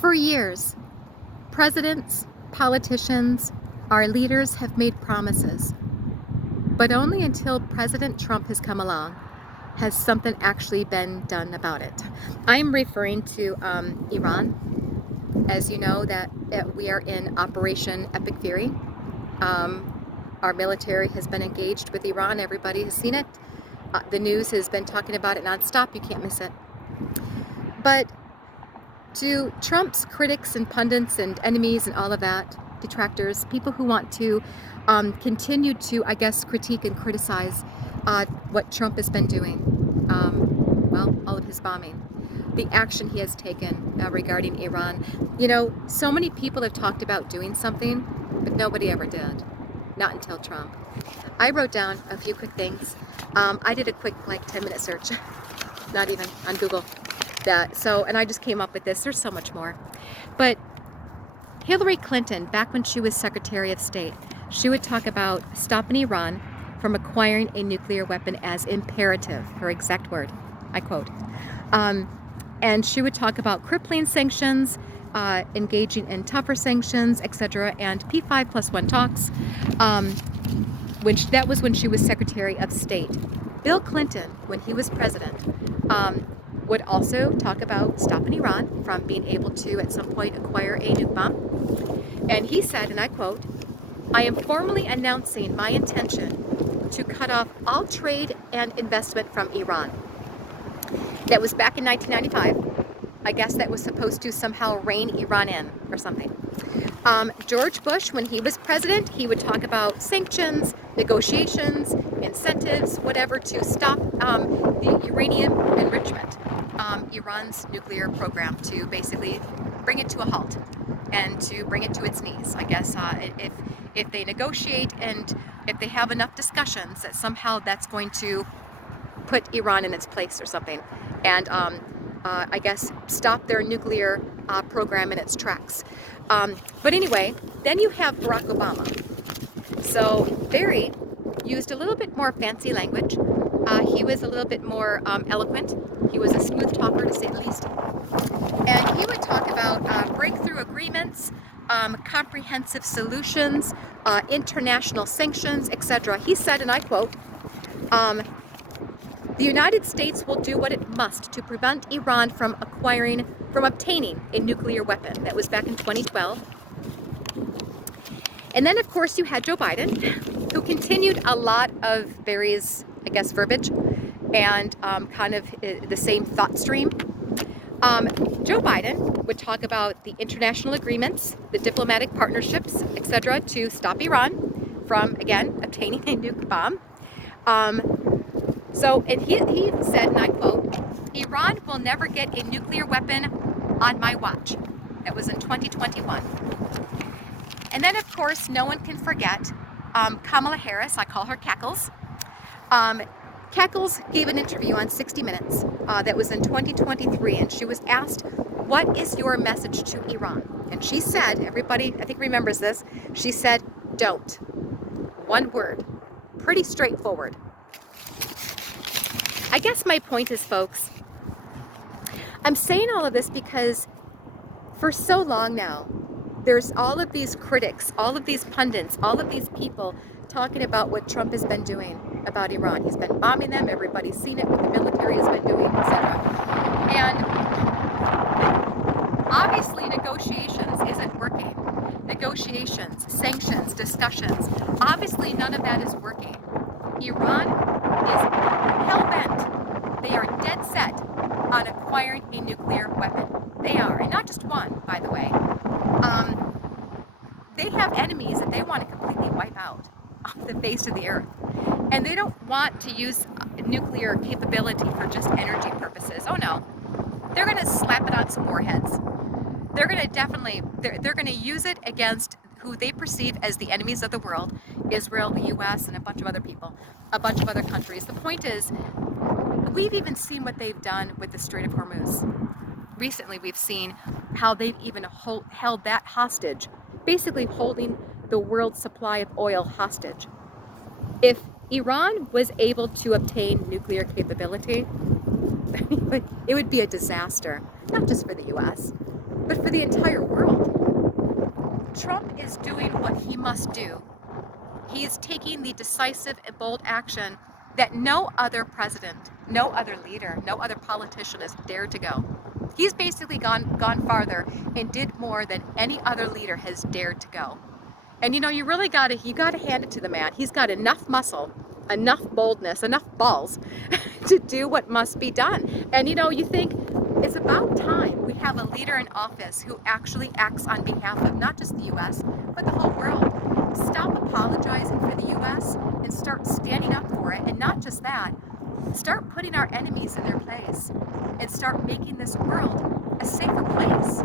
For years, presidents, politicians, our leaders have made promises, but only until President Trump has come along has something actually been done about it. I'm referring to Iran. As you know, that we are in Operation Epic Fury. Our military has been engaged with Iran. Everybody has seen it. The news has been talking about it nonstop. You can't miss it. But to Trump's critics and pundits and enemies and all of that, detractors, people who want to continue to, I guess, critique and criticize what Trump has been doing, well, all of his bombing, the action he has taken regarding Iran. You know, so many people have talked about doing something, but nobody ever did. Not until Trump. I wrote down a few quick things. I did a quick, like, 10-minute search, not even on Google. And I just came up with this. There's so much more. But Hillary Clinton, back when she was Secretary of State, she would talk about stopping Iran from acquiring a nuclear weapon as imperative, her exact word, I quote. And she would talk about crippling sanctions, engaging in tougher sanctions, etc., and P5+1 talks, that was when she was Secretary of State. Bill Clinton, when he was president, would also talk about stopping Iran from being able to, at some point, acquire a nuke bomb. And he said, and I quote, "I am formally announcing my intention to cut off all trade and investment from Iran." That was back in 1995. I guess that was supposed to somehow rein Iran in or something. George Bush, when he was president, he would talk about sanctions, negotiations, incentives, whatever, to stop the uranium enrichment, Iran's nuclear program, to basically bring it to a halt and to bring it to its knees. I guess if they negotiate and if they have enough discussions, that somehow that's going to put Iran in its place or something, and I guess stop their nuclear program in its tracks. But anyway, then you have Barack Obama. So Barry used a little bit more fancy language. He was a little bit more eloquent. He was a smooth talker, to say the least. And he would talk about breakthrough agreements, comprehensive solutions, international sanctions, etc. He said, and I quote, "The United States will do what it must to prevent Iran from obtaining a nuclear weapon." That was back in 2012. And then, of course, you had Joe Biden, who continued a lot of Barry's, I guess, verbiage and kind of the same thought stream. Joe Biden would talk about the international agreements, the diplomatic partnerships, etc., to stop Iran from, again, obtaining a nuke bomb. And he said, and I quote, "Iran will never get a nuclear weapon on my watch." That was in 2021. And then, of course, no one can forget Kamala Harris. I call her Cackles. Cackles gave an interview on 60 Minutes that was in 2023, and she was asked, "What is your message to Iran?" And she said, everybody I think remembers this, she said, "Don't." One word. Pretty straightforward. I guess my point is, folks, I'm saying all of this because for so long now, there's all of these critics, all of these pundits, all of these people talking about what Trump has been doing about Iran. He's been bombing them, everybody's seen it, what the military has been doing, etc. And obviously negotiations isn't working. Negotiations, sanctions, discussions, obviously none of that is working. Iran is hell-bent. They are dead set on acquiring a nuclear weapon. They are, and not just one, by the way. They have enemies that they want to completely wipe out off the face of the earth. And they don't want to use nuclear capability for just energy purposes. Oh no. They're going to slap it on some warheads. They're going to definitely, they're going to use it against who they perceive as the enemies of the world, Israel, the US, and a bunch of other people, a bunch of other countries. The point is, we've even seen what they've done with the Strait of Hormuz. Recently, we've seen how they've even held that hostage, basically holding the world's supply of oil hostage. If Iran was able to obtain nuclear capability, it would be a disaster, not just for the US, but for the entire world. Trump is doing what he must do. He is taking the decisive and bold action that no other president, no other leader, no other politician has dared to go. He's basically gone farther and did more than any other leader has dared to go. And you know, you really gotta hand it to the man. He's got enough muscle, enough boldness, enough balls to do what must be done. And you know, you think it's about time we have a leader in office who actually acts on behalf of not just the US, but the whole world. Stop apologizing for the US and start standing up for it. And not just that, start putting our enemies in their place and start making this world a safer place.